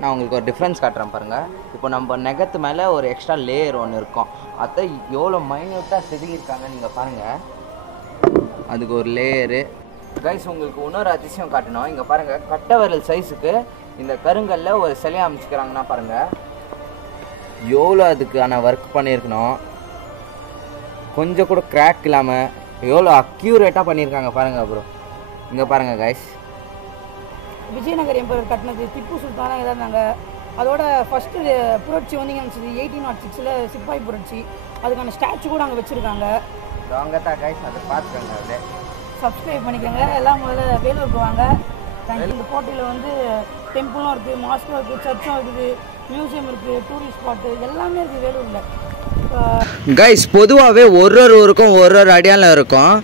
நான் உங்களுக்கு ஒரு டிஃப்ரென்ஸ் காட்டுறேன் பாருங்கள். இப்போ நம்ம நெகத்து மேலே ஒரு எக்ஸ்ட்ரா லேயர் ஒன்று இருக்கும். அதை எவ்வளோ மைன்யூட்டாக செதுக்கியிருக்காங்க நீங்கள் பாருங்கள். அதுக்கு ஒரு லேயரு. கைஸ் உங்களுக்கு இன்னொரு அதிசயம் காட்டணும். இங்கே பாருங்கள், கட்டை விரல் சைஸுக்கு இந்த கருங்கல்ல ஒரு சிலையை அமைச்சிக்கிறாங்கன்னா பாருங்கள் எவ்வளோ அதுக்கான ஒர்க் பண்ணியிருக்கணும். கொஞ்சம் கூட கிராக் இல்லாமல் எவ்வளோ அக்யூரேட்டாக பண்ணியிருக்காங்க பாருங்கள் ப்ரோ. இங்கே பாருங்கள் கைஸ், விஜயநகர் எம்பரர் கட்டினது திப்பு சுல்தானாக இருந்தாங்க. அதோட ஃபஸ்ட்டு புரட்சி வந்து இங்கே 1806 சிப்பாய் புரட்சி. அதுக்கான ஸ்டாச்சு கூட அங்கே வச்சுருக்காங்க. அங்கே தான் கைஸ், அதை பார்த்துக்கோங்க. அப்படியே சப்ஸ்கிரைப் பண்ணிக்கோங்க. எல்லாம் முதல்ல வேலூருக்கு வாங்க. இந்த கோட்டையில் வந்து டெம்பிளும் இருக்குது, மாஸ்க்கும் இருக்குது, சர்ச்சும் இருக்குது, மியூசியம் இருக்குது, டூரிஸ்ட் ஸ்பாட்டு எல்லாமே இருக்குது வேலூரில். கைஸ் பொதுவாகவே ஒரு ஊருக்கும் ஒரு அடையாளம் இருக்கும்.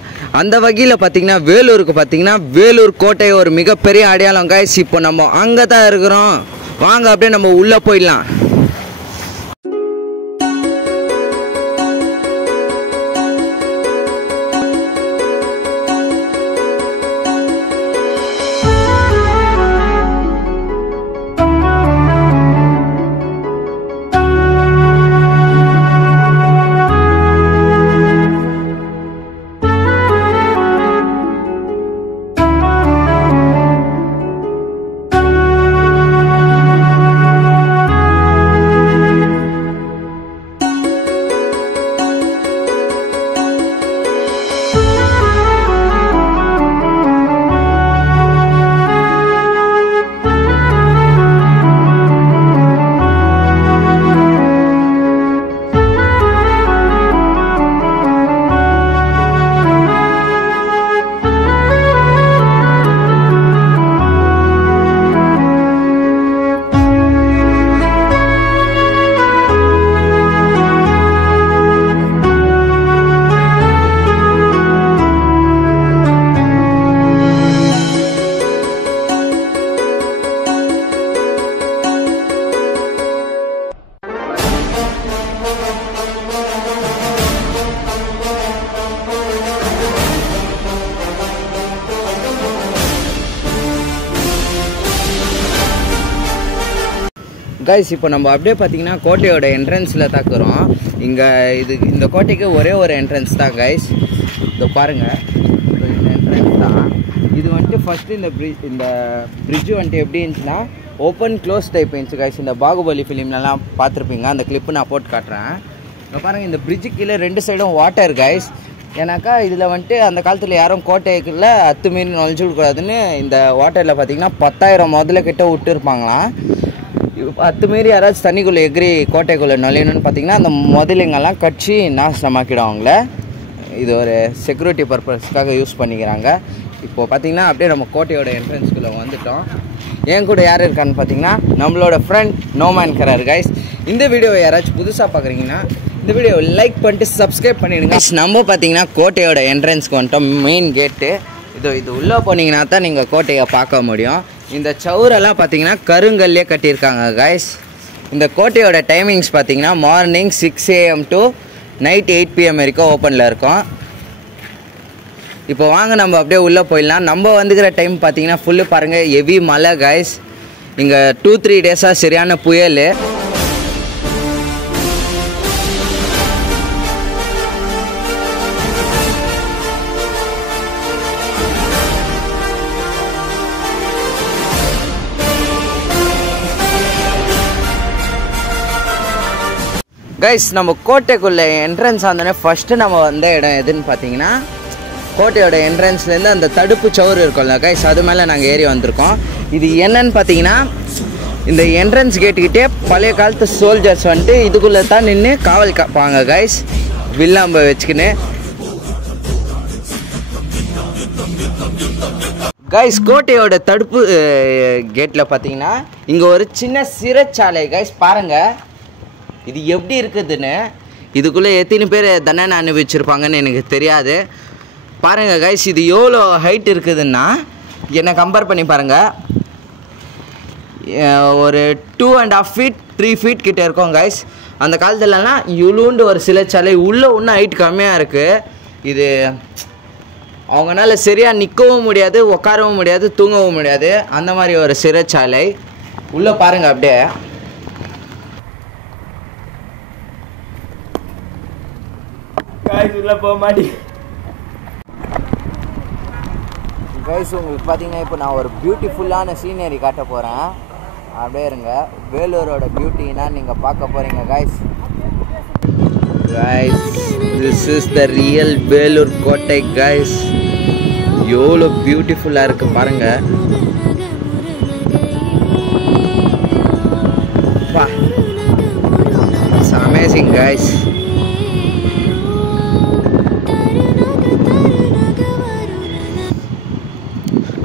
அந்த வகையில் பார்த்தீங்கன்னா வேலூருக்கு பார்த்தீங்கன்னா வேலூர் கோட்டை ஒரு மிகப்பெரிய அடையாளம் கைஸ். இப்போ நம்ம அங்கே தான் இருக்கிறோம். வாங்க அப்படியே நம்ம உள்ளே போயிடலாம். கைஸ் இப்போ நம்ம அப்படியே பார்த்தீங்கன்னா கோட்டையோட என்ட்ரன்ஸில் தாக்குறோம். இங்கே இந்த கோட்டைக்கு ஒரே ஒரு என்ட்ரன்ஸ் தான் கைஸ். இதோ பாருங்கள், இந்த என்ட்ரன்ஸ் தான். இது வந்துட்டு ஃபஸ்ட்டு இந்த பிரிட்ஜு வந்துட்டு எப்படி இருந்துச்சுன்னா ஓப்பன் க்ளோஸ் டைப் இருந்துச்சு கைஸ். இந்த பாகுபலி ஃபிலிம்லலாம் பார்த்துருப்பீங்க. அந்த கிளிப்பு நான் போட்டு காட்டுறேன். இப்போ பாருங்கள், இந்த பிரிட்ஜு கீழே 2 சைடும் வாட்டர் கைஸ். ஏன்னாக்கா இதில் வந்துட்டு அந்த காலத்தில் யாரும் கோட்டைக்குள்ளே அத்துமீறி நுழைஞ்சு விடக்கூடாதுன்னு இந்த வாட்டரில் பார்த்தீங்கன்னா 10,000 முதல்ல கிட்ட விட்டுருப்பாங்களாம். அத்துமாரி யாராச்சும் தண்ணிக்குள்ளே எகிரி கோட்டைக்குள்ளே நுழையணும்னு பார்த்தீங்கன்னா அந்த முதலைங்கெல்லாம் கட்சி நாசமாக்கிடுவாங்கள. இது ஒரு செக்யூரிட்டி பர்பஸ்க்காக யூஸ் பண்ணிக்கிறாங்க. இப்போது பார்த்தீங்கன்னா அப்படியே நம்ம கோட்டையோட என்ட்ரன்ஸ்குள்ளே வந்துட்டோம். என் கூட யார் இருக்கான்னு பார்த்தீங்கன்னா நம்மளோட ஃப்ரெண்ட் நோமேன் கரார் கைஸ். இந்த வீடியோவை யாராச்சும் புதுசாக பார்க்குறீங்கன்னா இந்த வீடியோவை லைக் பண்ணிட்டு சப்ஸ்கிரைப் பண்ணிவிடுங்க. நம்ம பார்த்தீங்கன்னா கோட்டையோட என்ட்ரன்ஸ்க்கு வந்துட்டோம். மெயின் கேட்டு இது உள்ளே போனீங்கன்னா தான் நீங்கள் கோட்டையை பார்க்க முடியும். இந்த சவுரெல்லாம் பார்த்தீங்கன்னா கருங்கல்லே கட்டியிருக்காங்க கைஸ். இந்த கோட்டையோட டைமிங்ஸ் பார்த்தீங்கன்னா morning 6 AM to night 8 PM வரைக்கும் ஓப்பனில் இருக்கும். இப்போ வாங்க நம்ம அப்படியே உள்ளே போயிடலாம். நம்ம வந்துக்கிற டைம் பார்த்தீங்கன்னா ஃபுல்லு பாருங்கள் ஹெவி மழை கைஸ். இங்கே 2-3 டேஸாக சரியான புயல். கைஸ் நம்ம கோட்டைக்குள்ளே என்ட்ரன்ஸ் ஆனோடனே ஃபஸ்ட்டு நம்ம வந்த இடம் எதுன்னு பார்த்தீங்கன்னா கோட்டையோட என்ட்ரன்ஸ்லேருந்து அந்த தடுப்பு சவுறு இருக்கும்ல கைஸ், அது மேலே நாங்கள் ஏறி வந்திருக்கோம். இது என்னன்னு பார்த்தீங்கன்னா இந்த என்ட்ரன்ஸ் கேட்டுக்கிட்டே பழைய காலத்து சோல்ஜர்ஸ் வந்துட்டு இதுக்குள்ளே தான் நின்று காவல் காப்பாங்க கைஸ், வில்லாம்ப வச்சுக்கின்னு. கைஸ் கோட்டையோட தடுப்பு கேட்டில் பார்த்தீங்கன்னா இங்கே ஒரு சின்ன சிறைச்சாலை கைஸ். பாருங்கள் இது எப்படி இருக்குதுன்னு. இதுக்குள்ளே எத்தனை பேர் தண்டனை அனுபவிச்சிருப்பாங்கன்னு எனக்கு தெரியாது. பாருங்கள் கைஸ், இது எவ்வளோ ஹைட் இருக்குதுன்னா என்னை கம்பேர் பண்ணி பாருங்கள். ஒரு 2.5 feet 3 feet கிட்டே இருக்கும் கைஸ். அந்த காலத்துலலாம் இவ்வளோண்டு ஒரு சிலைச்சாலை உள்ளே இன்னும் ஹைட் கம்மியாக இருக்குது. இது அவங்களால சரியாக நிற்கவும் முடியாது, உட்காரவும் முடியாது, தூங்கவும் முடியாது. அந்த மாதிரி ஒரு சிறைச்சாலை. உள்ளே பாருங்கள் அப்படியே. உள்ள போக மாட்டி கைஸ். உங்களுக்கு பார்த்தீங்கன்னா இப்போ நான் ஒரு பியூட்டிஃபுல்லான சீனரி காட்ட போகிறேன். அப்படியே இருங்க. வேலூரோட பியூட்டினா நீங்கள் பார்க்க போகிறீங்க guys. Guys, this is the real Vellore கோட்டை கைஸ். எவ்வளோ பியூட்டிஃபுல்லாக இருக்குது பாருங்கள். It's amazing guys.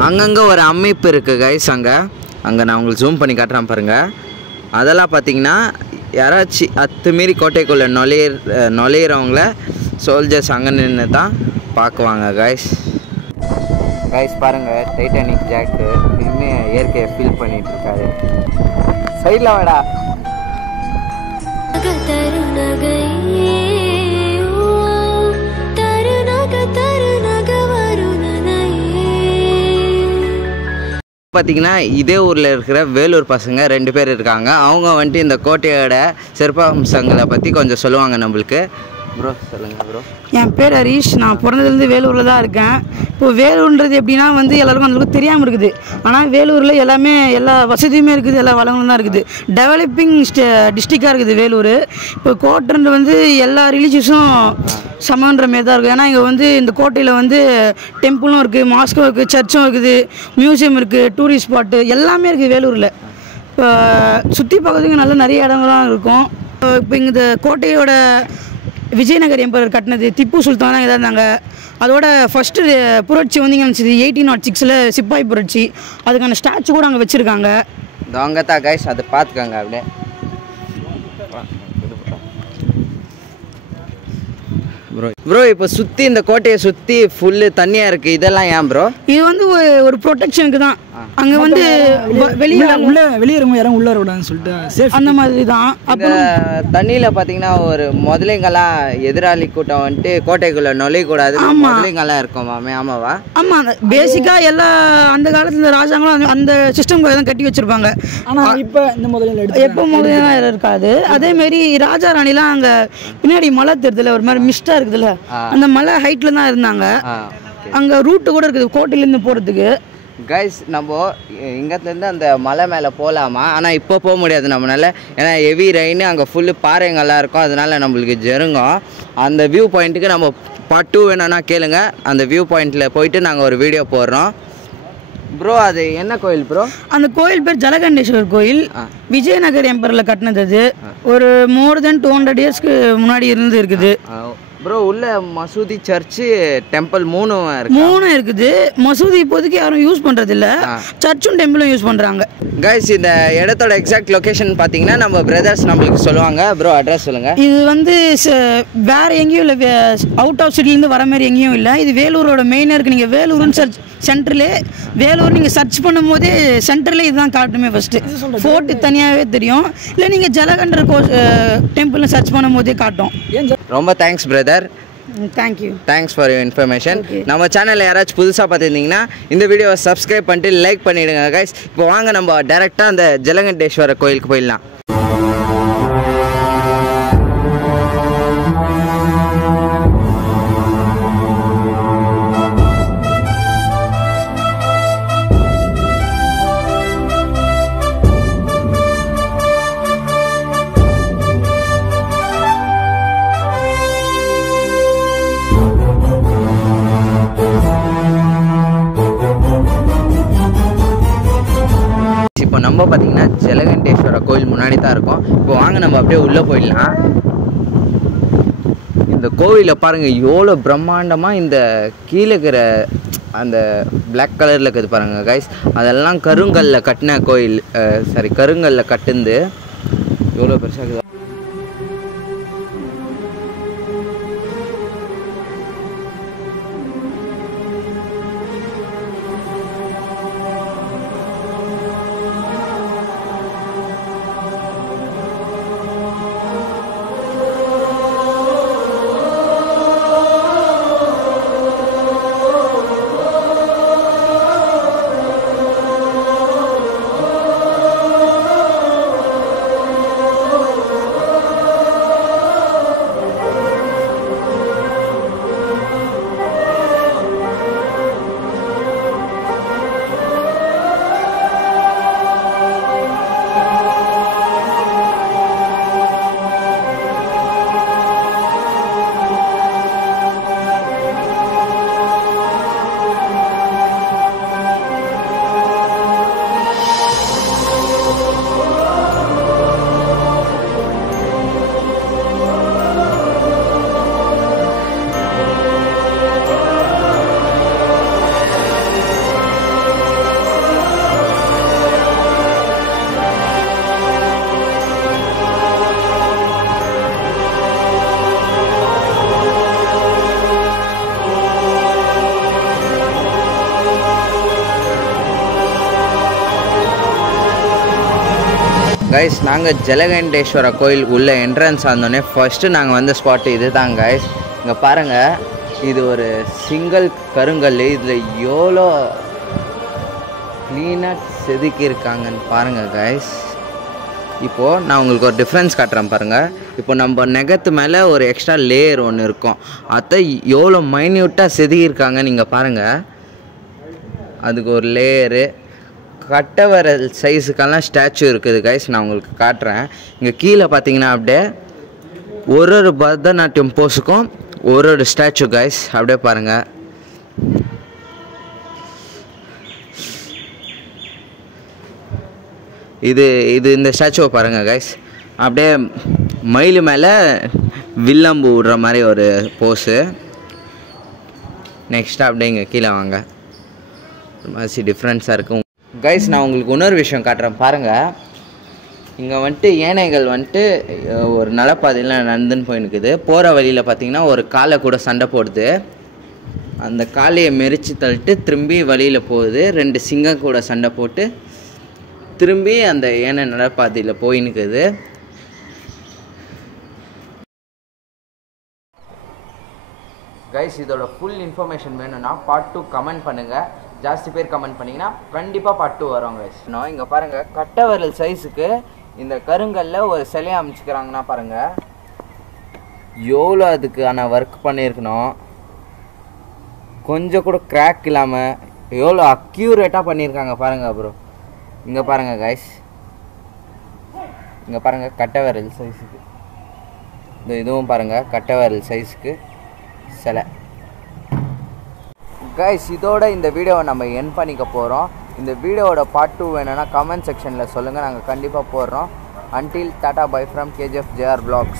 அங்கங்கே ஒரு அமைப்பு இருக்குது கைஸ். அங்கே நான் உங்களுக்கு ஜூம் பண்ணி காட்டுறேன் பாருங்கள். அதெல்லாம் பார்த்தீங்கன்னா யாராச்சும் அத்துமீறி கோட்டைக்குள்ளே நுழையிறவங்கள சோல்ஜர்ஸ் அங்கே நின்று தான் பார்க்குவாங்க கைஸ். பாருங்கள், டைட்டானிக் ஜாக்கு நின்று இயற்கையை ஃபீல் பண்ணிகிட்ருக்காரு. சைடில் வாடா. பார்த்தீங்கன்னா இதே ஊரில் இருக்கிற வேலூர் பசங்க 2 பேர் இருக்காங்க. அவங்க வந்துட்டு இந்த கோட்டையோட சிறப்பம்சங்களை பற்றி கொஞ்சம் சொல்லுவாங்க நம்மளுக்கு. ப்ரோ சொல்லுங்கள் ப்ரோ. என் பேர் ஹரீஷ். நான் பிறந்ததுலேருந்து வேலூரில் தான் இருக்கேன். இப்போ வேலூர்ன்றது எப்படின்னா வந்து எல்லாருக்கும் அந்தளவுக்கு தெரியாமல் இருக்குது. ஆனால் வேலூரில் எல்லாமே எல்லா வசதியுமே இருக்குது, எல்லா வளங்களும் தான் இருக்குது. டெவலப்பிங் டிஸ்ட்ரிக்டாக இருக்குது வேலூர். இப்போ கோட்டைன்றது வந்து எல்லா ரிலீஜியஸும் சமன்ற மாரி தான் இருக்குது. ஏன்னா இங்கே வந்து இந்த கோட்டையில் வந்து டெம்பிளும் இருக்குது, மாஸ்கும் இருக்குது, சர்ச்சும் இருக்குது, மியூசியம் இருக்குது, டூரிஸ்ட் ஸ்பாட்டு எல்லாமே இருக்குது வேலூரில். இப்போ சுற்றி பார்க்கறதுக்கு நிறைய இடங்கள்லாம் இருக்கும். இப்போ இந்த கோட்டையோட விஜயநகர் எம்பரர் கட்டினது திப்பு சுல்தான் இதாக இருந்தாங்க. அதோட ஃபஸ்ட்டு புரட்சி வந்து இங்கே இருந்துச்சு 1806 சிப்பாய் புரட்சி. அதுக்கான ஸ்டாச்சு கூட அங்கே வச்சுருக்காங்க. அங்கே தான் கைஸ், அதை பார்த்துக்காங்க அப்படியே. ப்ரோ இப்போ சுற்றி இந்த கோட்டையை சுற்றி ஃபுல்லு தண்ணியாக இருக்குது. இதெல்லாம் ஏன் ப்ரோ? இது வந்து ஒரு ப்ரொடெக்ஷனுக்கு தான். அங்கே வந்து வெளியேறவங்க யாரும் உள்ள வரக்கூடாதுன்னு சொல்லிட்டு சேஃப் அந்த மாதிரி தான். அப்போ தண்ணியில் பார்த்தீங்கன்னா ஒரு முதலைங்கெல்லாம் எதிராளி கூட்டம் வந்துட்டு கோட்டைக்குள்ளே நுழையக்கூடாது, முதலைங்கெல்லாம் இருக்கும் மாமே. ஆமாவா? ஆமாம், பேசிக்காக எல்லா அந்த காலத்தில் ராஜாங்களும் அந்த சிஸ்டம் தான் கட்டி வச்சுருப்பாங்க. ஆனால் இப்போ இந்த முதல்ல எப்போ முதலாம் இருக்காது. அதேமாரி ராஜா ராணிலாம் அங்கே பின்னாடி மலை தெரியுதுல, ஒரு மாதிரி மிஸ்டாக இருக்குதுல்ல, அந்த மலை ஹைட்டில் தான் இருந்தாங்க. அங்கே ரூட்டு கூட இருக்குது கோட்டையிலேருந்து போகிறதுக்கு. கைஸ், நம்ம இங்கேருந்து அந்த மலை மேலே போகலாமா? ஆனால் இப்போ போக முடியாது நம்மளால. ஏன்னா ஹெவி ரெயின், அங்கே ஃபுல்லு பாறைங்கள்லாம் இருக்கும். அதனால நம்மளுக்கு ஜெருங்கும். அந்த வியூ பாயிண்ட்டுக்கு நம்ம பார்ட் 2 வேணும்னா கேளுங்க. அந்த வியூ பாயிண்ட்டில் போயிட்டு நாங்கள் ஒரு வீடியோ போடுறோம். ப்ரோ அது என்ன கோயில் ப்ரோ? அந்த கோயில் பேர் ஜலகண்டேஸ்வரர் கோயில். விஜயநகர் எம்பரில் கட்டினது. அது ஒரு மோர் தென் 200 இயர்ஸ்க்கு முன்னாடி இருந்து இருக்குது. ப்ரோ உள்ள மசூதி, சர்ச்சு, டெம்பிள் 3 இருக்குது. மசூதி இப்போதைக்கு யாரும் யூஸ் பண்ணுறது இல்லை. சர்ச்சும் டெம்பிளும் யூஸ் பண்ணுறாங்க. கைஸ், இந்த இடத்தோட எக்ஸாக்ட் லொக்கேஷன் பார்த்தீங்கன்னா நம்ம பிரதர்ஸ் நம்மளுக்கு சொல்லுவாங்க. ப்ரோ அட்ரஸ் சொல்லுங்கள். இது வந்து வேறு எங்கேயும் இல்லை, அவுட் ஆஃப் சிட்டிலேருந்து வர மாதிரி எங்கேயும் இல்லை. இது வேலூரோட மெயினாக இருக்குது. நீங்கள் வேலூர்னு சர்ச் சென்டர்லே வேலூர் நீங்கள் சர்ச் பண்ணும் போதே சென்டர்லே இதுதான் காட்டுமே. ஃபஸ்ட்டு ஃபோர்ட்டு தனியாகவே தெரியும். இல்லை நீங்கள் ஜலகண்டர் டெம்பிள்னு சர்ச் பண்ணும் போதே காட்டும். ரொம்ப thanks brother. Thanks for your information. நம்ம சேனலில் யாராச்சும் புதுசாக பார்த்துருந்தீங்கன்னா இந்த வீடியோவை சப்ஸ்கிரைப் பண்ணிட்டு லைக் பண்ணிவிடுங்க கைஸ். இப்போ வாங்க நம்ம டேரெக்டாக அந்த ஜலகண்டேஸ்வரர் கோயிலுக்கு போயிடலாம். இப்போ நம்ம பார்த்தீங்கன்னா ஜலகண்டேஸ்வரர் கோயில் முன்னாடி தான் இருக்கோம். இப்போ வாங்க நம்ம அப்படியே உள்ளே போயிடலாம். இந்த கோவிலை பாருங்கள், எவ்வளோ பிரம்மாண்டமாக இந்த கீழே இருக்கிற அந்த பிளாக் கலரில் இருக்குது பாருங்கள் கைஸ். அதெல்லாம் கருங்கல்ல கட்டின கோயில், கருங்கல்ல கட்டுந்து எவ்வளோ பெருசாக இருக்குது. கைஸ் நாங்கள் ஜலகண்டேஸ்வர கோயில் உள்ள என்ட்ரன்ஸ் ஆனோடனே ஃபஸ்ட்டு நாங்கள் வந்த ஸ்பாட்டு இது தான் கைஸ். இங்கே பாருங்கள், இது ஒரு சிங்கிள் கருங்கல். இதில் எவ்வளோ க்ளீனாக செதுக்கியிருக்காங்கன்னு பாருங்கள் கைஸ். இப்போது நான் உங்களுக்கு ஒரு டிஃப்ரென்ஸ் காட்டுறேன் பாருங்கள். இப்போ நம்ம நெகத்து மேலே ஒரு எக்ஸ்ட்ரா லேயர் ஒன்று இருக்கும். அதை எவ்வளோ மைன்யூட்டாக செதுக்கியிருக்காங்க நீங்கள் பாருங்கள். அதுக்கு ஒரு லேயரு, கட்டவரல் சைஸுக்கெல்லாம் ஸ்டாச்சு இருக்குது கைஸ். நான் உங்களுக்கு காட்டுறேன். இங்கே கீழே பார்த்தீங்கன்னா அப்படியே ஒரு பரதநாட்டியம் போஸுக்கும் ஒரு ஸ்டாச்சு கைஸ். அப்படியே பாருங்கள். இது இந்த ஸ்டாச்சுவை பாருங்கள் கைஸ். அப்படியே மயில் மேலே வில்லம்பு விடுற மாதிரி ஒரு போஸு. நெக்ஸ்ட்டு அப்படியே இங்கே கீழே வாங்க. ஒரு மாதிரி டிஃப்ரென்ஸாக இருக்கும் கைஸ். நான் உங்களுக்கு இன்னொரு விஷயம் காட்டுறேன் பாருங்கள். இங்கே வந்துட்டு யானைகள் வந்துட்டு ஒரு நலப்பாதையில் நடந்துன்னு போயின்னுக்குது. போகிற வழியில் பார்த்தீங்கன்னா ஒரு காலை கூட சண்டை போடுது. அந்த காலையை மெரிச்சு தள்ளிட்டு திரும்பி வழியில் போகுது. 2 சிங்கம் கூட சண்டை போட்டு திரும்பி அந்த யானை நலப்பாதையில் போயின்னுக்குது. கைஸ் இதோட ஃபுல் இன்ஃபர்மேஷன் வேணும்னா பார்ட் 2 கமெண்ட் பண்ணுங்கள். ஜாஸ்தி பேர் கமெண்ட் பண்ணிங்கன்னா கண்டிப்பாக பார்ட் 2 வரும் கைஸ். நான் இங்கே பாருங்கள், கட்டவரல் சைஸுக்கு இந்த கருங்கல்ல ஒரு சிலையை அமைச்சிக்கிறாங்கன்னா பாருங்கள் எவ்வளோ அதுக்கான ஒர்க் பண்ணியிருக்கணும். கொஞ்சம் கூட கிராக் இல்லாமல் எவ்வளோ அக்யூரேட்டாக பண்ணியிருக்காங்க பாருங்கள் ப்ரோ. இங்கே பாருங்கள் கைஸ், இங்கே பாருங்கள் கட்டவரல் சைஸுக்கு. இதுவும் பாருங்கள் கட்டவரல் சைஸுக்கு சிலை. கைஸ் இதோட இந்த வீடியோவை நம்ம எண்ட் பண்ணிக்க போகிறோம். இந்த வீடியோவோட பார்ட் 2 வேணும்னா கமெண்ட் செக்ஷனில் சொல்லுங்கள், நாங்கள் கண்டிப்பாக போடுறோம். Until tata bye from KGF JR Vlogs.